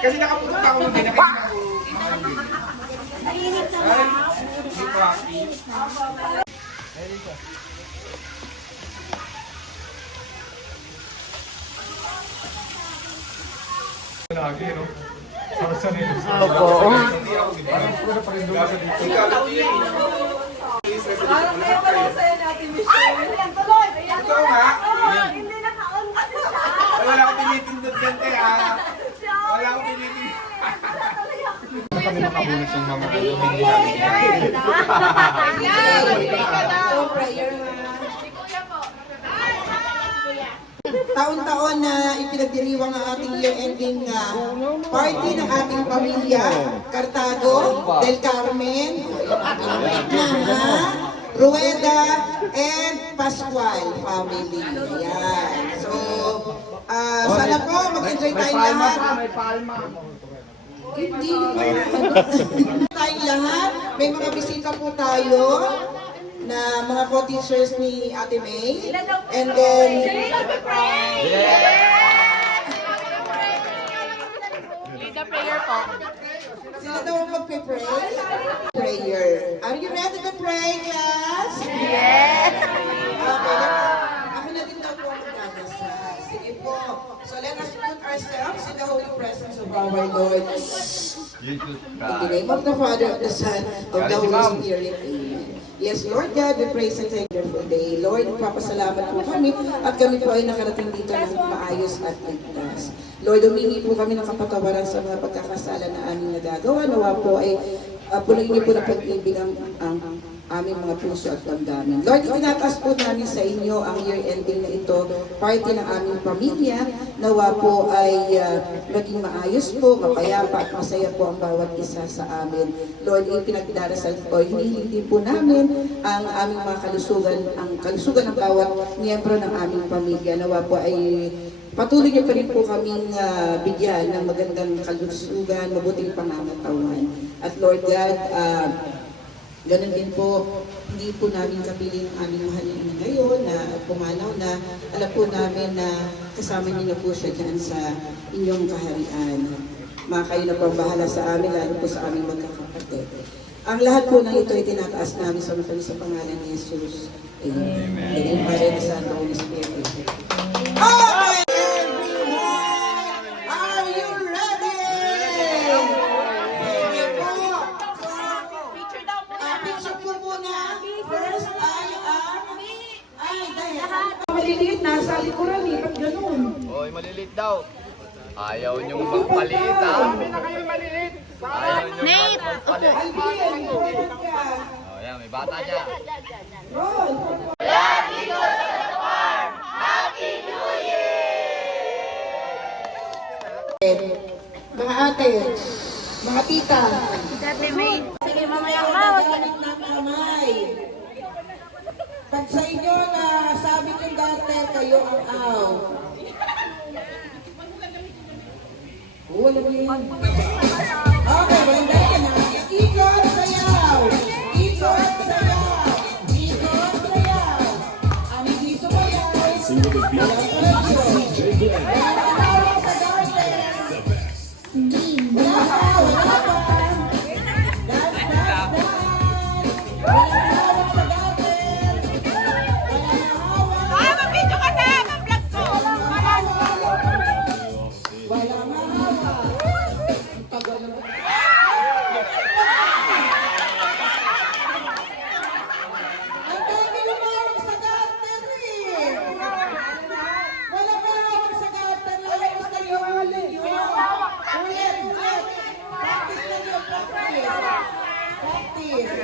Kasi nakapunta ako ng din, nakita ko. Nainit ka ba? Hindi practice. Lagi, no? Para sa nila. Opo. Parang kaya pala sa'yo natin, Michelle. Ay, yan tuloy. Ito nga. Hindi naka-on kasi siya. Wala akong tinitindot dyan, kaya. Wala akong tinitindot. Kami nakabunas ng mga hindi namin. Taon-taon na ipinagdiriwang ang ating year-ending party ng ating pamilya, Cartago, Del Carmen, Rueda, and Pascual family. Ayan. So, sana po mag-enjoy tayo lahat. Hindi tayong lahat. May mga bisita po tayo na mga co-teachers ni Ate May. And then, Lead the prayer po. sila daw ang magpe-pray. Prayer. Are you ready to pray, class? Yes! Okay. Ako na din daw po ang magdadasal. Sige po. So let us put ourselves in the holy presence of our Lord. In the name of the Father, of the Son, of the Holy Spirit. Amen. Yes, Lord God, we praise and thank you for the day. Lord, papasalamat po kami at kami po ay nakarating dito ng maayos at ligtas. Lord, humingi po kami ng kapatawaran sa mga pagkakasala na aming nagagawa. Nawa po ay punuin niyo po ng pag-ibig ang aming mga puso at damdamin. Lord, itinataas po namin sa inyo ang year-ending na ito, party ng aming pamilya. Nawa po ay maging maayos po, mapayapa at masaya po ang bawat isa sa amin. Lord, ipinagdarasal po, hinihiling din po namin ang aming mga kalusugan, ang kalusugan ng bawat miyembro ng aming pamilya. Nawa po ay patuloy niyo pa rin po kaming bigyan ng magandang kalusugan, mabuting pangangatawan. At Lord God, ganun din po, hindi po namin kapiling ang aming mahal na ina ngayon na pumanaw na alam po namin na kasama niyo na po siya dyan sa inyong kaharian. Mga kayo na po bahala sa amin, lalo po sa aming magkakapatid. Ang lahat po ng ito ay tinataas namin sa pangalan ni Jesus. Amen. Amen. Father, the Son, the Holy Spirit. Okay, everyone! Are you ready? Picture po muna. First ay dahil. Maliliit, nasa likuran eh. Ba't ganun? Hoy, maliliit daw. Ayaw niyong magpalit, ha? Sabi na kayo maliliit. Ayaw niyong magpalit. Alvin, important ka. Oh, yan, may bata dyan. Roll. Mga ate, mga tita. Sige, mamaya ka. Galit ng kamay. Pag sa inyo na sabi ng garter, kayo ang aw. Wala mo yan. Okay, walang dahil na. Ikot, sayaw. Ikot, sayaw. Ikot, sayaw. Ami dito ba yan? Walang pressure. Walang awa sa garter. Wala pa, wala pa. Dance, dance, dance. Walang awa sa garter. Walang awa. Ay, mag-video ka na! Mag-vlog ko! Walang awa. Ang tagal naman. Ang dami lumawag sa garter eh. Wala pa lumawag sa garter. Lalabas na yung ulit. Ulit, ulit. Practice na yun, practice. Practice.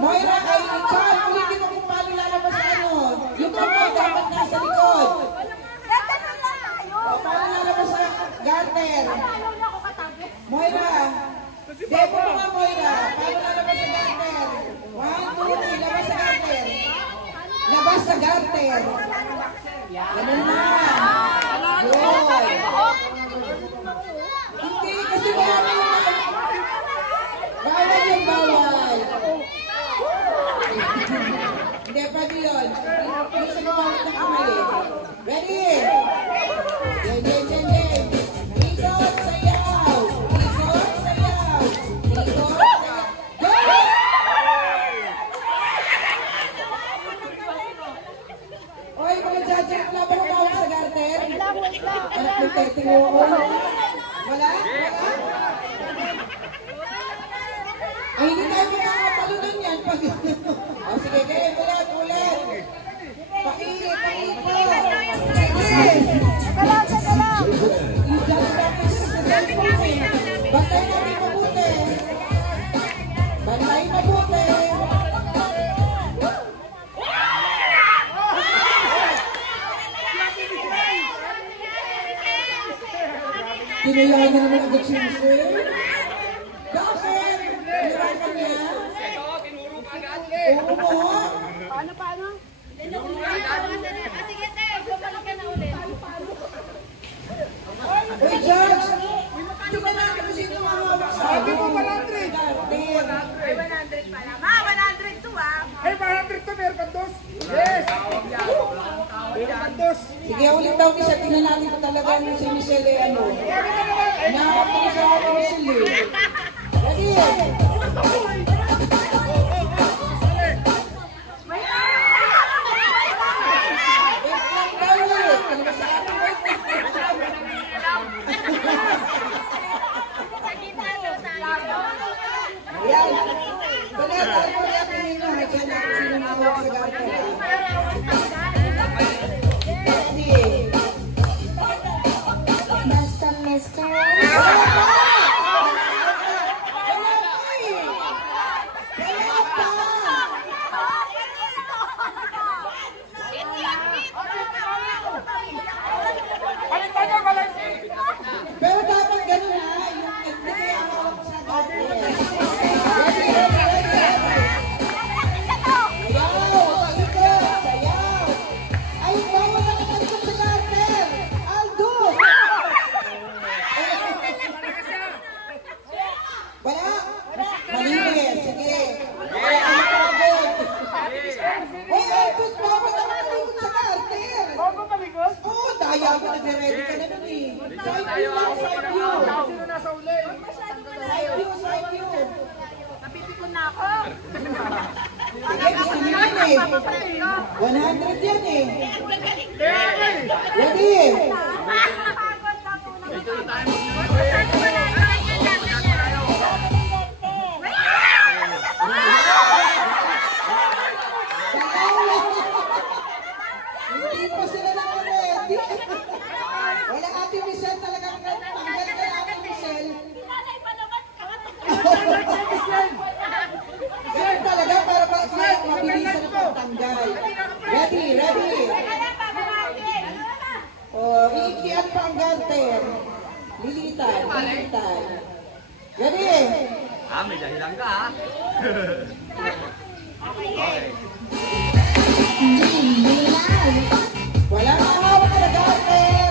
Moira, ay ikaw, ulitin mo kung paano lalabas sa ano. Yung kamay dapat nasa likod. O, paano lalabas sa garter? Moira, demo mo nga Moira. Paano lalabas sa garter? 1, 2, 3, labas sa garter. Labas sa garter. Ganun na. Yun. Hindi, kasi bawal yung bawal. Hindi, pwede yun. Hindi sa gumamit ng kamali. Ready? Yan, yan, yan, yan. Ikot, sayaw. Ikot, sayaw. Ikot, sayaw. Go! Oy, mga judges, wala ba kumawag sa garter? Anak ng testing mo ko. Wala? Wala? Ay, hindi tayo makakatalunan yan pag... O, sige, game, ulit, ulit. Pakilit, pakilit po. Sige. You just practice sa cellphone eh. Bantayin natin mabuti. Bantayin mabuti. Tinayaan na naman agad si Michelle. Bakit? Nirakan niya? Oo mo? Paano? Sige, te. Bumalik ka na ulit. Uy, George! Tingnan natin kung sino mamawak sa akin. Sabi mo 100. Ay, 100 pala. Ma, 100 to ah. Ay, 100 to, meron pang dos. Yes! Meron pang dos. Sige, ulit daw isa. Tingnan natin kung talaga yung si Michelle eh, ano. Nakakap ko na sa ako ni Michelle eh. Ready? Wait lang daw eh. Ano ba sa akin? Ayan. Tuloy tayo po yan kanina. Diyan natin sino mamawak sa garter. Ready? Basta Mr. Pero dapat gano'n ha, yung hindi kaya hawak sa garter. Ready, ready, ready. Sayaw, ikot, sayaw. Ay, bawal na katalikod sa garter. Aldo. Wala. Malinis, sige. Ay, pagod. Uy, Aldos, bawal na katalikod sa garter. Oo, daya ako nagre-ready ka na nun eh. Side view lang, side view. Sino nasa uli? Side view, side view. Napipikon na ako. Sige, gusto niyo yun eh. 100 yan eh. Ready? Hindi pa sila naka-ready. Wala Ate Michelle talagang tanggal ka Ate Michelle. Sir talaga para mabilisan na pagtanggal. Ready, ready. Oh, iikian pa ang garter. Lilitan, lilitan. Ready? Ah, may dahilan ka ha. Okay. Wala na hawak na garter.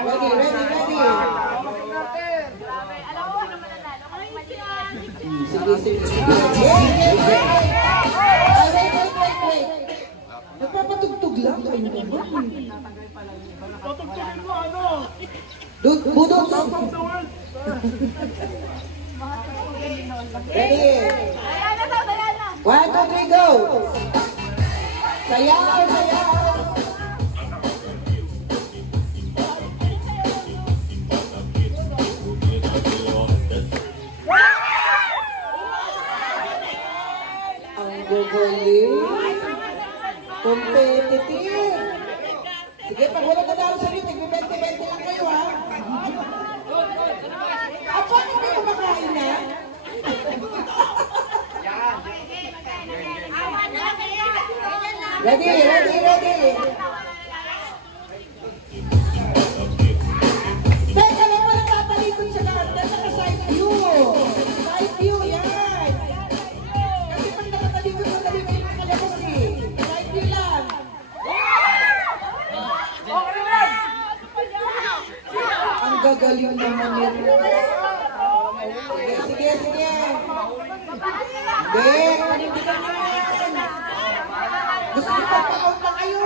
Ready, ready, ready. Alam ko naman nanalo. Mali yan. Sige, sige, sige. Wait. Nagpapatugtog lang. Kayo naman. Tutugtugin mo ano? Budok. Ready? Ayan na, ayan na. 1, 2, 3, go! Sayaw, sayaw! Ang gagaling! Competitive! Sige, pag wala ka daro sa inyo, tig-20-20 lang kayo ha! Apa, hindi kayo makain na? Ready, ready, ready. Teka lang pala tatalikod sa garter, naka-side view. Side view, yan. Kasi pag nakatalikod, madali kayo makalabas galing naman nito. Sige, sige. Hindi, panindigan nyo yan. Gusto ko pa-out na kayo.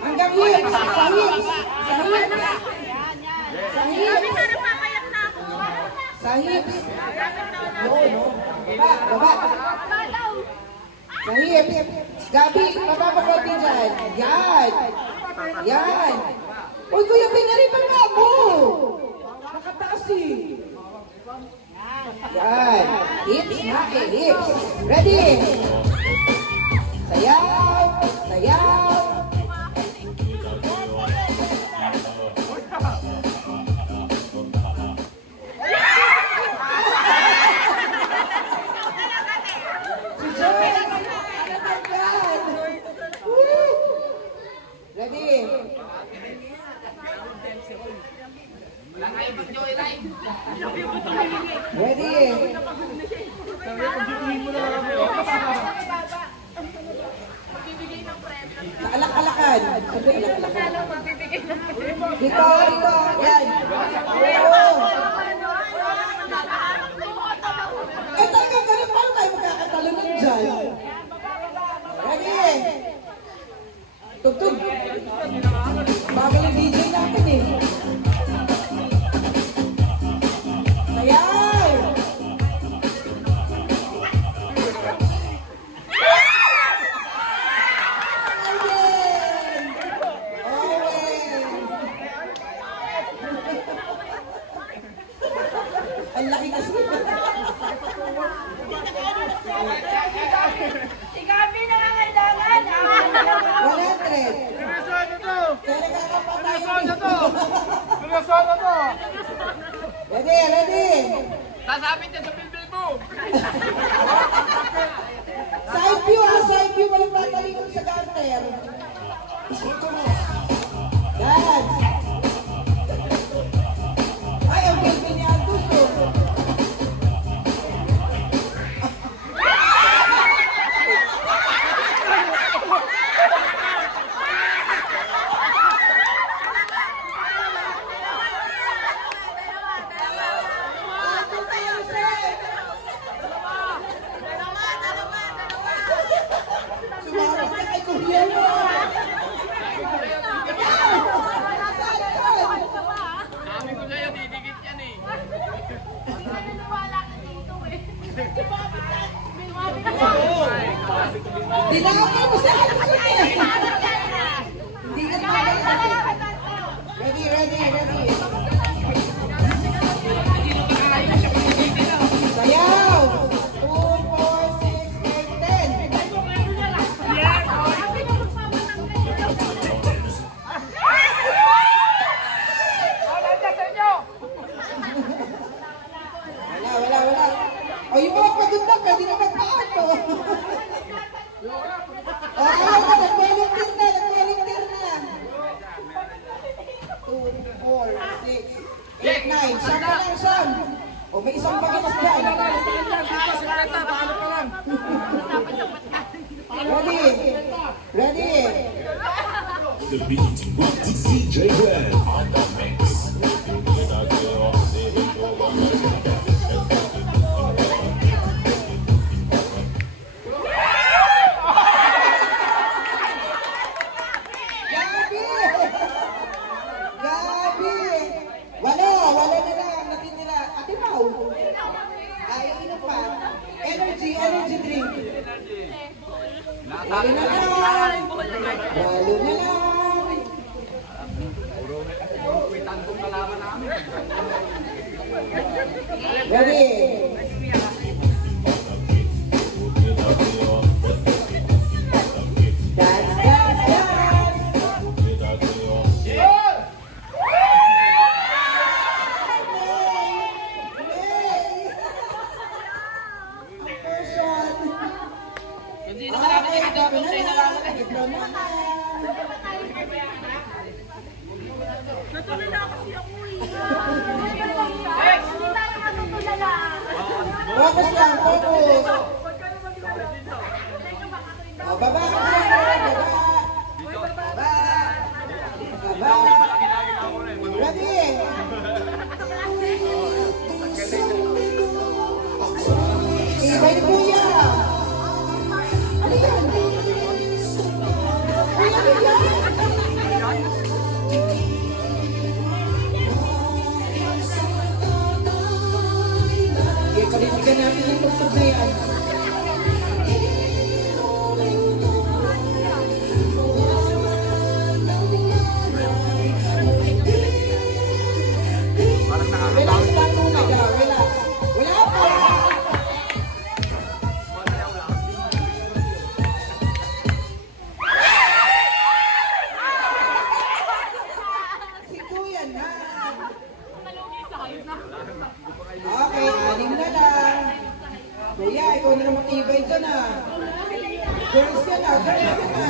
Hanggang hips, sa hips, sa hips. Sa hips. Sa hips. No, no. Baba, baba. Sa hips. Gabi, pababa ko din dyan. Yan. Yan. Uy, Kuya pinaripan nga mo. Nakataas eh. Yan. Hips na eh, hips. Ready? Sayaw. Sayaw. Ready? Ready? Alak-alakan. Sabi alak-alakan. Dito, dito. Yan. Oo. Eh, talaga ganun. Paano tayo magkakatalunan dyan? Ready? Tugtog. Bagal ang DJ natin eh. Sayaw! Owen! Owen! Ang laki kasi. Si Gabi na nga kailangan. 100. Kaya nagkakapatay. Ready, ready. Sasabit niya sa bilbil mo. Side view ha, side view. Walang tatalikod sa garter. Dance. Ay, ang bilbil niya ang gusto. Sumama ka kay Kuya mo. Sabi ko sa'yo, didikit yan eh. Dinakay mo sa akin ko eh. Hindi ka magaling. Ready, ready, ready. Sayaw! 2, 4, 6, 8, 10. Wala, wala, wala. O yung mga pagod na, hindi na magpa-auto. O, nag-volunteer na, nag-volunteer na. 2, 4, 6, 8, 9. Sam ka lang, Sam. O, may isang pagitas dyan. Ready? Ready? The beat with DJ Glenn on the mix. Gabi! Gabi! Wala na lang. Natitira. Ate Mau. Ay, ino pa. Energy drink. Walo na lang. Walo na lang. Ready? Dance, dance, dance. Natuloy na kasi ako eh. Hindi tayo matutulala. Focus lang, focus. Huwag ka naman dito. Baba ka lang, baba. Baba. Baba. ka na. Girls ka na, girls ka na.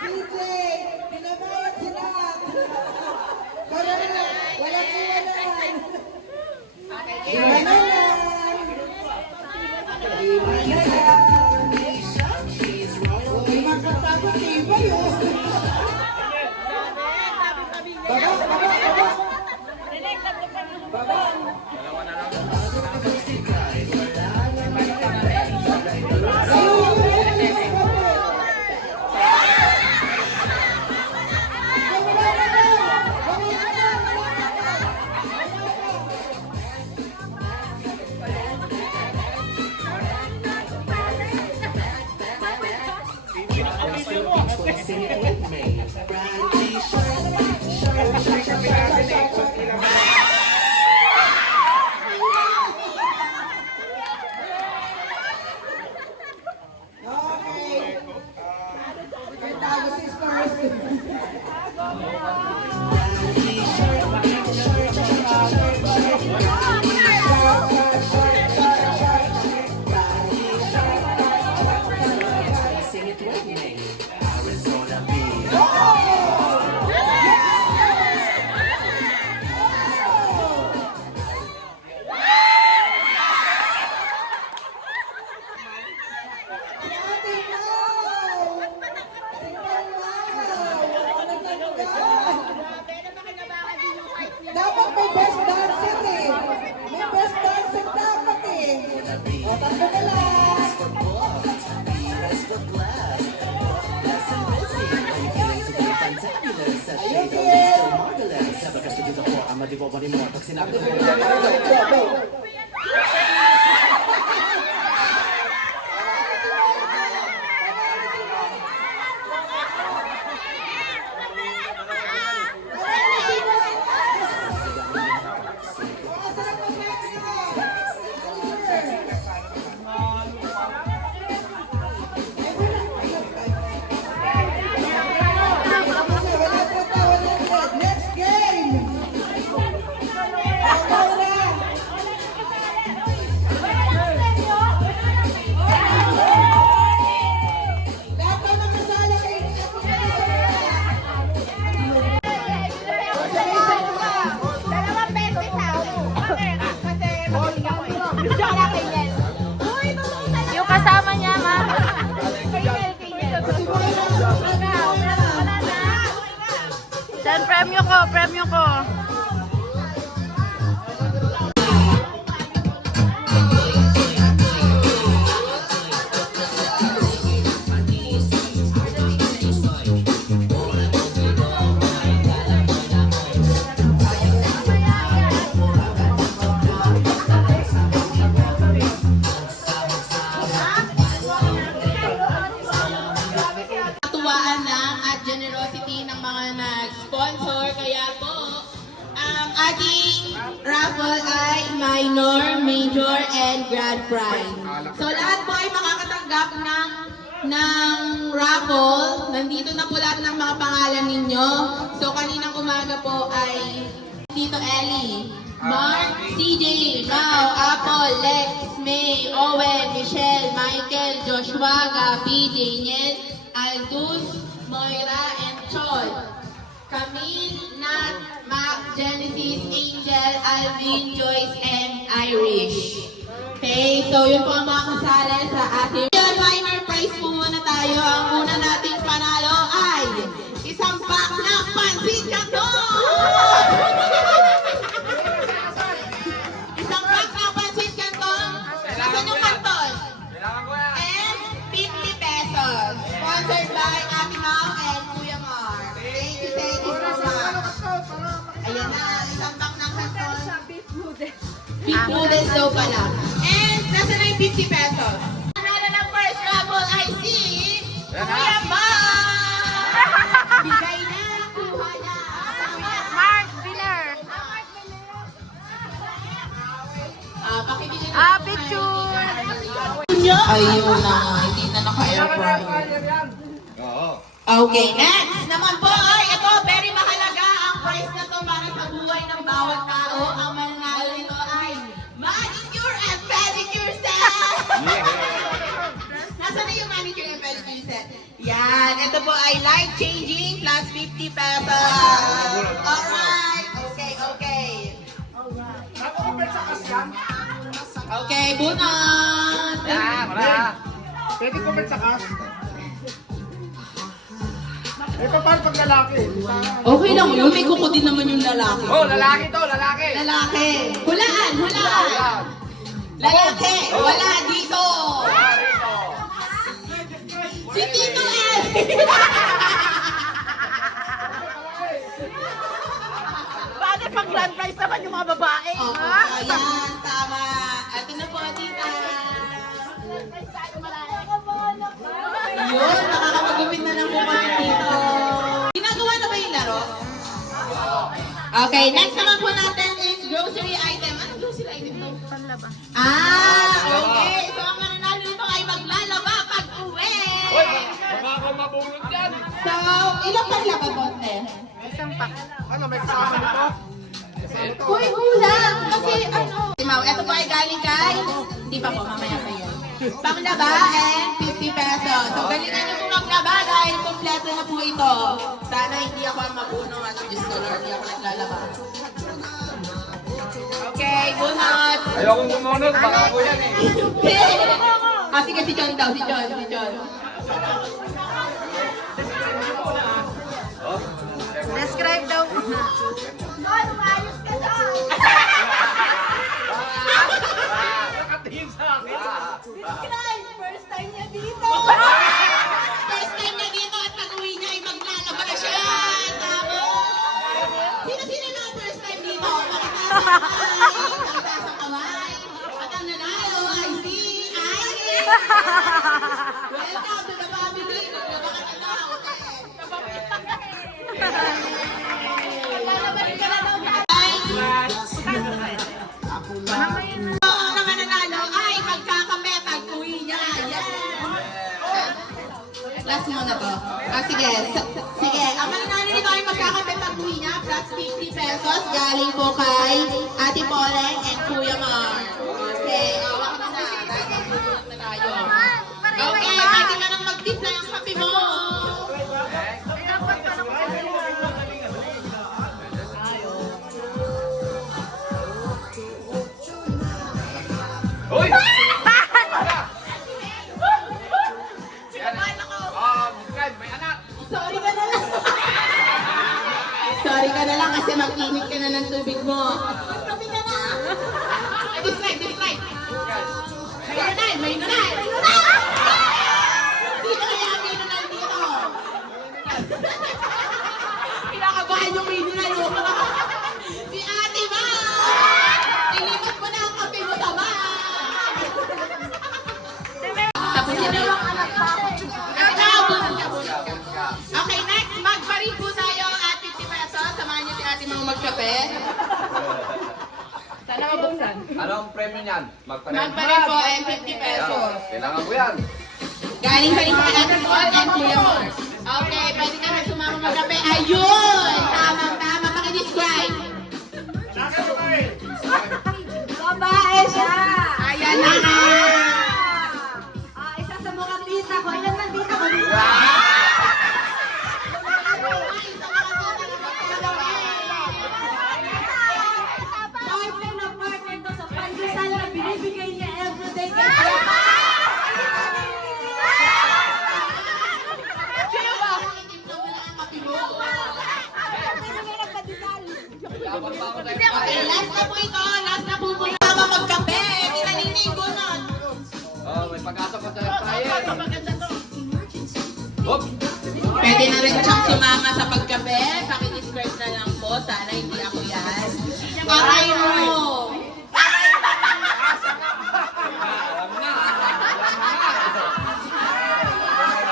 CJ, pinabayad sila. Walang iwanan. Iwanan lang. Iwanan lang. Uy, magkatapos iba yun. Baba. Okay. Tago si Stars. Dapat may best dancer eh. May best dancer dapat eh. O, tatlo na lang. Ayun Next game! Lahat daw ng masala kayo. Dalawang beses kasi magaling ako eh. Wala kay Yel. Yung kasama niya, ma. Kay Yel. Wala na. Saan premyo ko? Premyo ko. Katuwaan lang at generosity ng mga nag-sponsor. Kaya po, ang ating raffle ay minor, major, and grand prize. So lahat po ay makakatanggap ng raffle. Nandito na po lahat ng mga pangalan ninyo. So kaninang umaga po ay Tito Ellie, Mark, CJ, Mau, Apple, Lex, May, Owen, Michelle, Michael, Joshua, Gabi, Daniel, Aldous, Moira, and Chol. Camille, Nat, Mac, Genesis, Angel, Alvin, Joyce, and Irish. Okay, so yun po ang mga kasali sa ating minor prize po muna tayo. Ang una nating panalo ay isang pack ng pansit canton! Isang pack ng pansit canton. Nasaan yung canton? And 50 pesos. Sponsored by Ate Mau and Kuya Mar. Thank you so much. Ayan na, isang pack ng canton. Beef noodles daw pala. And nasa na yung 50 pesos. Nanalo ng first raffle ay si Kuya Mar! Bigay na, kuha na. Mark Winner. Pakibigay na. Picture. Ayun na nga, hindi na naka-air fryer. Oo. Okay, next naman po ay ito, very mahalaga ang prize na to para sa buhay ng bawat tao. Ang mananalo nito ay manicure and pedicure set! Nasaan na yung manicure and pedicure set? Yan, ito po ay life-changing plus 50 pesos. Alright, okay. Okay, bunot! Pwede comment sa cash. Eh, paano pag lalaki? Okay lang yun, may kuko din naman yung lalaki. Oh, lalaki to, lalaki. Lalaki. Hulaan. Lalaki. Wala dito. Wala rito. Si Tito El. Bakit pag grand prize naman yung mga babae? Oo, ayan, tama. Ito na po, tita. Yun, nakakapagupit na ng buka si Tito. Ginagawa na ba yung laro? Okay, next naman po natin is grocery item. Anong grocery item to? Panlaba. Okay. So, ang mananalo nito ay maglalaba pag uwi. Uy, baka ako mabulot yan. So, ilang panlaba po, te? Isang pack. Ano, may kasama nito? Uy, kulang! Kasi ano? Ito po ay galing kay... Hindi pa po, mamaya pa yan. Panglaba and 50 pesos. So, galingan niyo po maglaba dahil kompleto na po ito. Sana hindi ako ang mabuno at Diyos ko Lord, hindi ako naglalaba. Okay, bunot! Ayokong gumunod, baka ako yan eh. Sige, si John daw, si John. Describe daw. Nakatingin sa akin. First time niya dito. First time na dito at pag-uwi niya ay maglalaba na siya. Tama. Sino na ang first time dito? Pakitaas ang kamay. At ang nanalo ay si Ivy. Welcome to the family. Napakatanaw. Ang nanalo ay magkakape pag-uwi niya. Yes. Last mo na to. Sige. Ang mananalo nito ay magkakape pag-uwi niya plus 50 pesos galing po kay Ate Poleng and Kuya Mar. Okay. Wala ka na tayo. Okay. Pwede ka nang mag-tip na yung kape mo. Uy! Describe, may anak. Sorry ka na lang kasi mag-init ka na ng tubig mo. Sabi ka na. Describe. May nunal. Sino kaya ang may nunal dito? Pinakabahan yung may nunal. Si Ate Ma! Ilipat mo na ang kape mo sa bag. Tapos yun na. Okay, next. Magparin po tayo at 50 pesos. Samahan niyo si Ate mga magkape. Sana mabuksan. Anong premyo niyan? Magparin po ay 50 pesos. Kailangan ko yan. Galing pa rin kay Ate Paul and Kuya Mars. Okay, pwede ka na sumama magkape. Ayun! Tama. Pakidescribe. Babae siya. Ayan na nga. Isa sa mga tita ko. Ilan na tita ko? Partner ko sa pandesal na binibigay niya everyday. Okay, last na po ito. Last na po po. Tama magkape. Pinaninig ko na. Oh, may pag-asa pa sa tayo. Hop! Pwede na rin siyang sumama sa pagkape. Pakidescribe na lang po. Sana hindi ako yan. Aray mo!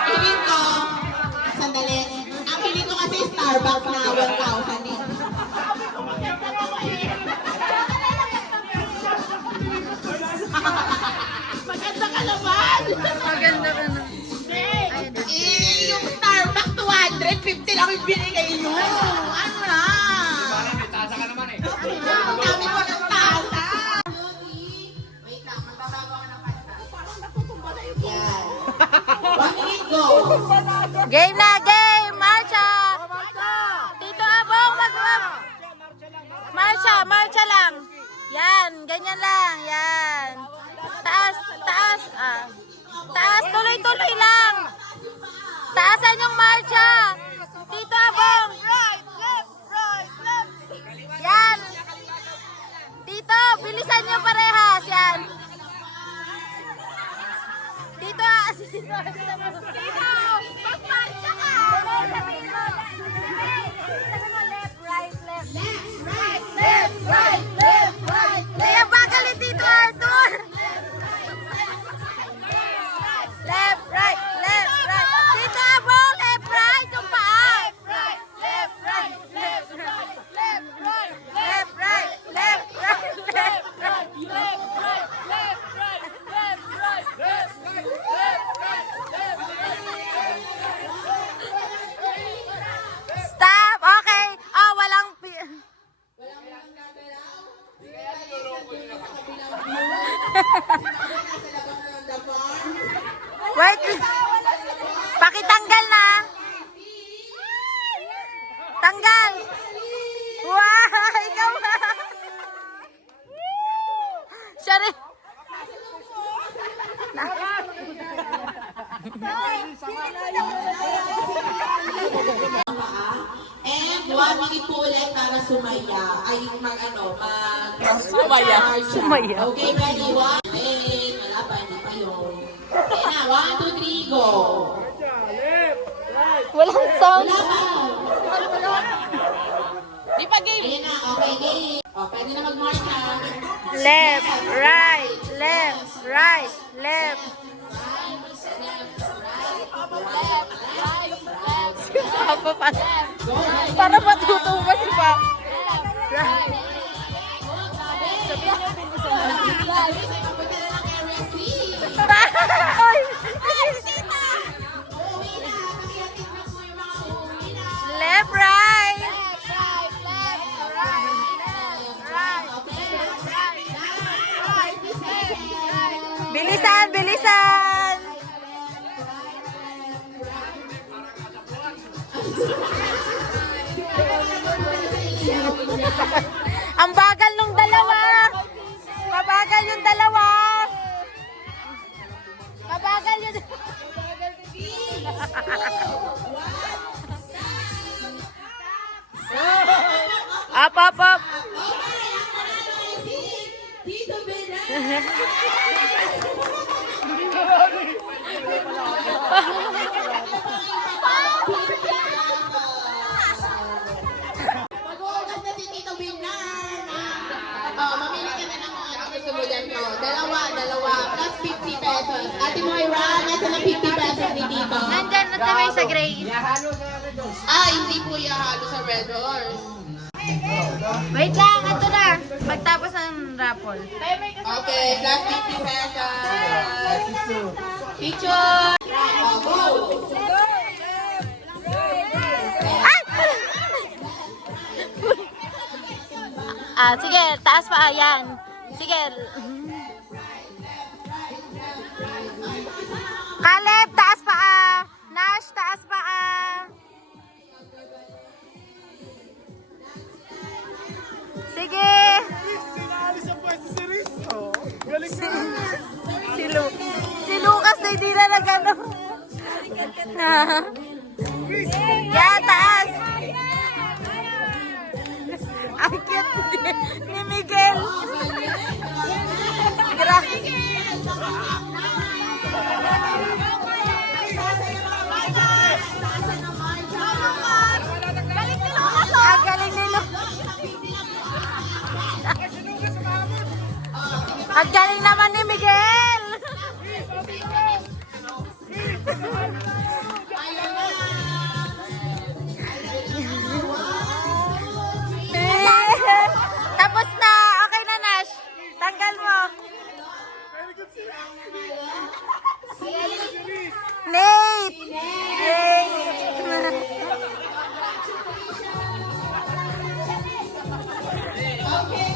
Piling ko, sandali. Ang piling ko kasi Starbucks na 1,000 eh. Maganda ka naman! Maganda ka na. kami binigay nyo. Ano na? May tasa ka naman eh. Ang dami ko ng tasa. Wait lang, magbabago ako ng kanta. Yan. 1 minute go. Game na, game! Marcha! Tito Abong, marcha lang. Yan, ganyan lang, yan. Taas, taas, taas, tuloy-tuloy lang. Taasan yung marcha. Tito Abong. Yan. Tito, bilisan nyo parehas, yan. Tito, Tito, magmarcha ka. Left, right, left. Left, right, left, right. Kaya bagalin Tito Arthur. Left, right, left, right. Tito Abong, left, right, yung paa. Left, right, left, right, left, right, left, right, left, right, left, right, left, right, left, right, left, right, left, right, left, right, left, right. Stop, okay. Oh, walang Wait. Pakitanggal na. Tanggal. Wow, ikaw ba? Siya rin. And 1 minute po ulit para sumaya. Ay, Sumaya. Okay, ready? 1 minute. Wala pa, hindi pa yun. Okay na, 1, 2, 3, go. Walang sound. Wala pa. Di pa game. Ayan na, okay, game. O, pwede na mag-march na. Left, right, left, right, left. Para matutuwa si Pa. Left, right. Bilisan, bilisan. Ang bagal nung dalawa. Mabagal yung dalawa. Mabagal yung Up, up, up. Tito Beda. Mag-uugas na si Tito Binan. Mamili ka na ng mga susubudan ko. Dalawa. Plus 50 pesos. Ate Moira, nasa ng 50 pesos ni Tito. Nandyan na tayo sa gray. Hindi po ihalo sa red horse. Wait lang, ito na. Pagtapos ng raffle. Okay, plus 50 pesos. Picture! Go! Ay! Sige, taas pa. Ayan. Sige. Caleb, taas pa. Nash, taas pa. Sige. Si Lucas na hindi na nag-ano. Yan, taas. Ang cute ni Miguel. Ang galing nila. Ang galing naman ni Miguel. Tapos na. Okay na, Nash. Tanggal mo. Nate! Nate! Okay.